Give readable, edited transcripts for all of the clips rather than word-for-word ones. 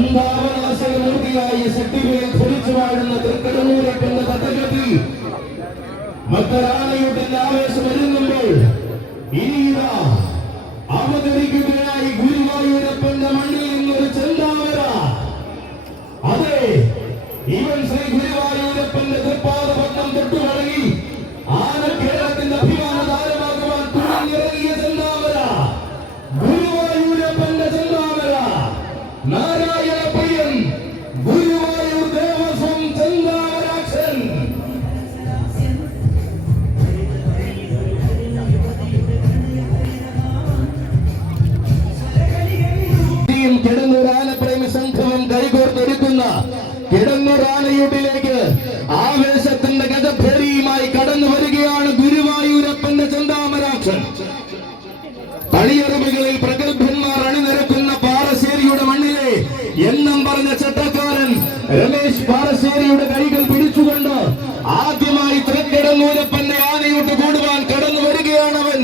ചന്ദാവനാശയമൂർത്തിയായി ശക്തികളിൽ ധരിച്ചു വാഴുന്ന തൃക്കടമൂരപ്പന്റെ തട്ടകത്തിൽ മറ്റൊരാളയുടെ ആവേശം ഒരുങ്ങുമ്പോൾ ഇനിയിതാ അവതരിക്കുകയായി ഗുരുവായൂരപ്പന്റെ മണ്ണിൽ നിന്നൊരു ചെന്താമര. അതെ, ഇവൻ ശ്രീ ഗുരുവായൂരപ്പന്റെ തൃപ്പാദപത്നം തൊട്ടുവഴങ്ങി ആനക്കേരളത്തിന്റെ അഭിമാന താരമാകുവാൻ തുണിഞ്ഞിറങ്ങിയ ചെന്താമര, ഗുരുവായൂരപ്പന്റെ ചെന്താമര, നാരായണ പ്രിയൻ, ഗുരുവായൂർ ദേവസ്വം ചെന്താമരാക്ഷൻ. കിടന്നൂർ ആനപ്രേമി സംഘവും കൈകോർത്തൊരുക്കുന്ന കിടന്നൂർ ആനയൂട്ടിലേക്ക് ആവേശത്തിന്റെ ഗജഭേരിയുമായി കടന്നു വരികയാണ് ഗുരുവായൂരപ്പന്റെ ചെന്താമരാക്ഷൻ. കളിയറമ്പുകളിൽ പ്രഗത്ഭന്മാർ അണിനിരക്കുന്ന പാറശ്ശേരിയുടെ മണ്ണിലെ എണ്ണം പറഞ്ഞ ചട്ടക്കാരൻ രമേശ് പാറശ്ശേരിയുടെ കൈകൾ പിടിച്ചുകൊണ്ട് ആദ്യമായി തൃക്കിടന്നൂരപ്പന്റെ ആനയൂട്ട് കൂടുവാൻ കടന്നു വരികയാണവൻ.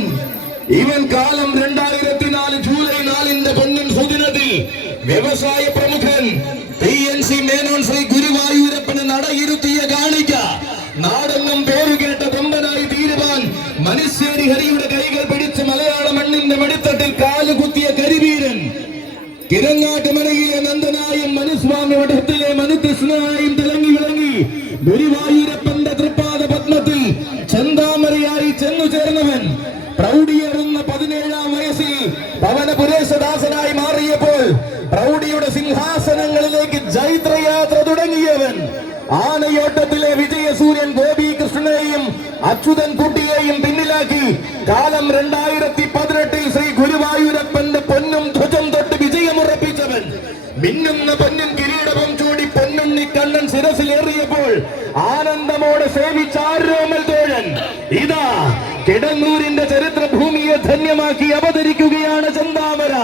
ഇവൻ കാലം 2004 ജൂലൈ 4 പൊന്നിൻ സുദിനത്തിൽ വ്യവസായ പ്രമുഖൻ PNC മേനോൻ ശ്രീ ഗുരുവായൂരപ്പന് നടയിരുത്തിയ കാണിക്ക നാടെന്നും പേരുകേട്ട കൊമ്പനായി തീരുവാൻ മനുശ്ശേരി ഹരിയുടെ കൈകൾ പിടിച്ച് മലയാള മണ്ണിന്റെ മടിത്തട്ടിൽ കാലുകുത്തിയ കരിവീരൻ, കിരങ്ങാട്ട് മനയിലെ നന്ദനായും മനുസ്വാമി വടത്തിലെ മനുകൃഷ്ണനായും തിളങ്ങി വിളങ്ങി ഗുരുവായൂരപ്പന്റെ തൃപ്പാദ പത്മത്തിൽ ചെന്താമരയായി ചെന്നു ചേർന്നവൻ. പ്രൗഢിയേറുന്ന 17-ാം വയസ്സിൽ പവനപുരേശദാസനായി മാറിയപ്പോൾ പ്രൗഢിയുടെ സിംഹാസനങ്ങളിലേക്ക് ജൈത്രയാത്ര തുടങ്ങിയവൻ. ആനയോട്ടത്തിലെ വിജയസൂര്യൻ ഗോപികൃഷ്ണനെയും അച്യുതൻ കുട്ടിയെയും പിന്നിലാക്കി കാലം 2018 ശ്രീ ഗുരുവായൂരപ്പന്റെ പൊന്നും ധ്വജം തൊട്ട് വിജയമുറപ്പിച്ചവൻ. മിന്നുന്ന പൊന്നിൻ കിരീടവും ചൂടി പൊന്നുണ്ണി കണ്ണൻ ശിരസിലേറിയപ്പോൾ ആനന്ദമോടെ സേവിച്ചാരോമൽ തോഴൻ ഇതാ കിടന്നൂരിന്റെ ചരിത്ര ഭൂമിയെ ധന്യമാക്കി അവതരിക്കുകയാണ് ചെന്താമര.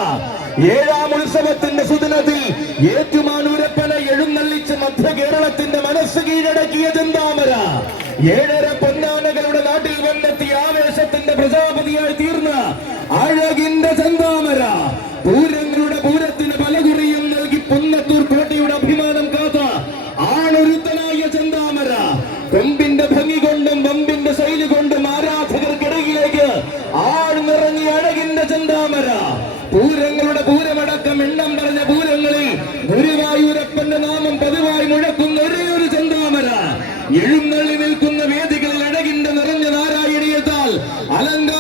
7ാം ഉത്സവത്തിന്റെ സുദിനത്തിൽ ഏറ്റുമാനൂരപ്പനെ എഴുന്നള്ളിച്ച് മധ്യ കേരളത്തിന്റെ മനസ്സ് കീഴടക്കിയ ചെന്താമര 7.5 പൊന്നാനകളുടെ നാട്ടിൽ വന്നെത്തി ആവേശത്തിന്റെ പ്രജാപതിയായി തീർന്ന അഴകിന്റെ ചെന്താമര. പൂരങ്ങളുടെ പൂരത്തിന് പലകുറിയും നൽകി പുന്നത്തൂർ കോട്ടയുടെ അഭിമാനം കാത്ത ആണൊരുത്തനായ ചെന്താമര. കൊമ്പിന്റെ ഭംഗി കൊണ്ടും വമ്പിന്റെ ശൈലി കൊണ്ടും ആരാധകർക്കിടയിലേക്ക് ആഴ്ന്നിറങ്ങി അഴകിന്റെ ചെന്താമര. പൂരങ്ങളുടെ പൂരമടക്കം എണ്ണം പറഞ്ഞ പൂരങ്ങളിൽ ഗുരുവായൂരപ്പന്റെ നാമം പതിവായി മുഴക്കുന്ന ഒരേയൊരു ചെന്താമര. എഴുന്നള്ളി നിൽക്കുന്ന വേദികളിൽ അഴകിന്റെ നിറഞ്ഞ നാരായണീയത്താൽ അലങ്ക